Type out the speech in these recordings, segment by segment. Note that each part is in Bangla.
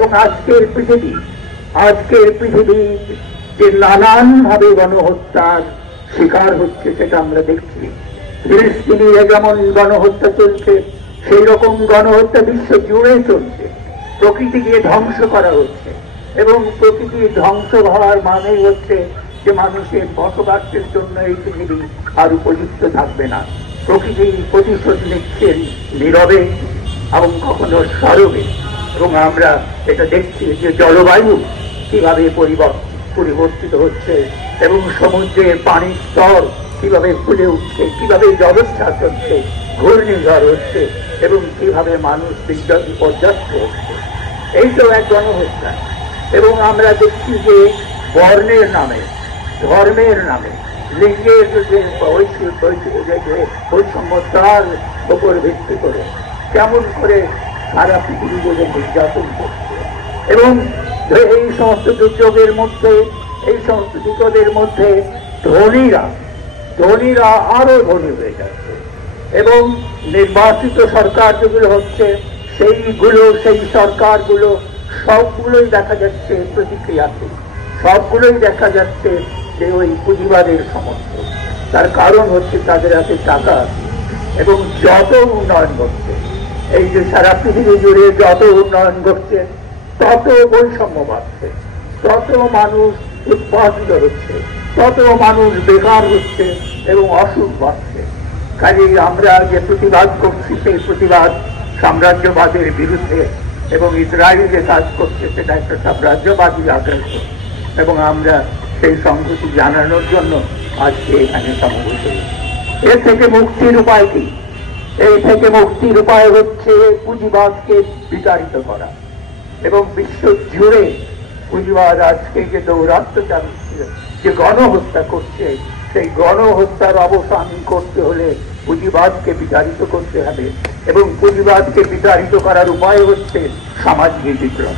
এবং আজকের পৃথিবী যে নানান ভাবে গণহত্যার শিকার হচ্ছে সেটা আমরা দেখছি। ফিলিস্তিনে যেমন গণহত্যা চলছে, সেই রকম গণহত্যা বিশ্ব জুড়ে চলছে। প্রকৃতিকে ধ্বংস করা হচ্ছে এবং প্রকৃতি ধ্বংস হওয়ার মানেই হচ্ছে যে মানুষের বসবাসের জন্য এই পৃথিবী আর উপযুক্ত থাকবে না। প্রকৃতি প্রতিশোধ নিচ্ছেন নীরবে এবং কখনো সরবে। এবং আমরা এটা দেখছি যে জলবায়ু কিভাবে পরিবর্তিত হচ্ছে এবং সমুদ্রের পানির স্তর কিভাবে ফুলে উঠছে, কিভাবে জলোচ্ছ্বাস হচ্ছে, ঘূর্ণিঝড় হচ্ছে এবং কিভাবে মানুষ বিপর্যস্ত হচ্ছে। এই তো এক গণহত্যা। এবং আমরা দেখছি যে বর্ণের নামে, ধর্মের নামে, লিঙ্গের যে বৈষম্যতার উপর ভিত্তি করে কেমন করে সারা পৃথিবী জুড়ে নির্যাতন করছে। এবং এই সমস্ত দুর্যোগের মধ্যে, এই সমস্ত বিপদের মধ্যে ধনীরা আরো ধনী হয়ে যাচ্ছে এবং নির্বাচিত সরকার যেগুলো হচ্ছে সেই সরকারগুলো সবগুলোই দেখা যাচ্ছে প্রতিক্রিয়াশীল, সবগুলোই দেখা যাচ্ছে যে ওই পুঁজিবাদের সমর্থন। তার কারণ হচ্ছে তাদের হাতে টাকা এবং যত উন্নয়ন ঘটছে, এই যে সারা পৃথিবী জুড়ে যত উন্নয়ন ঘটছে তত বৈষম্য বাড়ছে, তত মানুষ উৎপাদিত হচ্ছে, তত মানুষ বেকার হচ্ছে এবং অসুখ বাড়ছে। কাজেই আমরা যে প্রতিবাদ করছি সেই প্রতিবাদ সাম্রাজ্যবাদের বিরুদ্ধে এবং ইসরায়েল যে কাজ করছে সেটা একটা সাম্রাজ্যবাদী আগ্রহ এবং আমরা সেই সংহতি জানানোর জন্য আজকে এখানে সমবেত। এর থেকে মুক্তির উপায় কি? এই থেকে মুক্তির উপায় হচ্ছে পুঁজিবাদকে বিতাড়িত করা এবং বিশ্ব জুড়ে পুঁজিবাদ আজকে যে দৌরাত্ম চালাচ্ছে, যে গণহত্যা করছে, সেই গণহত্যার অবসান করতে হলে পুঁজিবাদকে বিতাড়িত করতে হবে এবং পুঁজিবাদকে বিতাড়িত করার উপায় হচ্ছে সামাজিক বিপ্লব।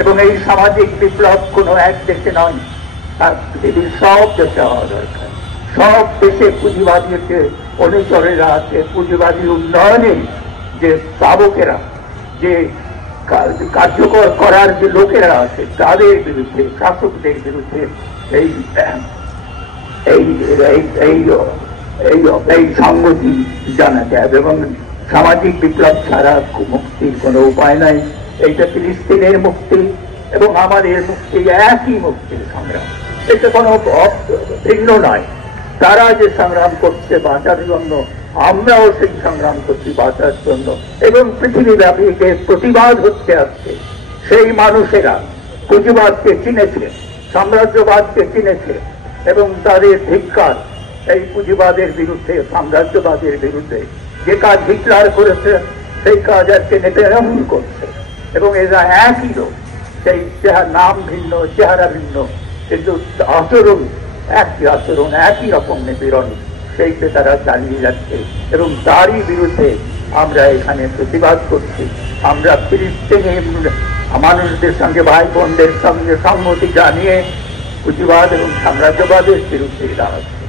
এবং এই সামাজিক বিপ্লব কোনো এক দেশে নয়, তার পৃথিবীর সব দেশে হওয়া দরকার। সব দেশে পুঁজিবাদীর যে অনুচরেরা আছে, পুঁজিবাদী উন্নয়নের যে স্থাবকেরা, যে কার্যকর করার যে লোকেরা আছে, তাদের বিরুদ্ধে, শাসকদের বিরুদ্ধে এই সংগতি জানাতে হবে এবং সামাজিক বিপ্লব ছাড়া মুক্তির কোনো উপায় নাই। এইটা ফিলিস্তিনের মুক্তি এবং আমাদের মুক্তি একই মুক্তির সংগ্রাম, এটা কোনো ভিন্ন নয়। তারা যে সংগ্রাম করছে বাঁচার জন্য, আমরাও সেই সংগ্রাম করছি বাঁচার জন্য এবং পৃথিবীব্যাপী যে প্রতিবাদ হচ্ছে আসছে, সেই মানুষেরা পুঁজিবাদকে চিনেছে, সাম্রাজ্যবাদকে চিনেছে এবং তাদের ধিক্কার এই পুঁজিবাদের বিরুদ্ধে, সাম্রাজ্যবাদের বিরুদ্ধে। যে কাজ হিটলার করেছে সেই কাজ আজকে নেতানিয়াহু করছে এবং এরা একই লোক, সেই নাম ভিন্ন, চেহারা ভিন্ন, কিন্তু আচরণ একই রকম নিপীড়ন সেইকে তারা চালিয়ে যাচ্ছে এবং তারই বিরুদ্ধে আমরা এখানে প্রতিবাদ করছি। আমরা ফিলিস্তিনি মানুষদের সঙ্গে, ভাই বোনদের সঙ্গে সংহতি জানিয়ে পুঁজিবাদ এবং সাম্রাজ্যবাদের বিরুদ্ধে দাঁড়াচ্ছি।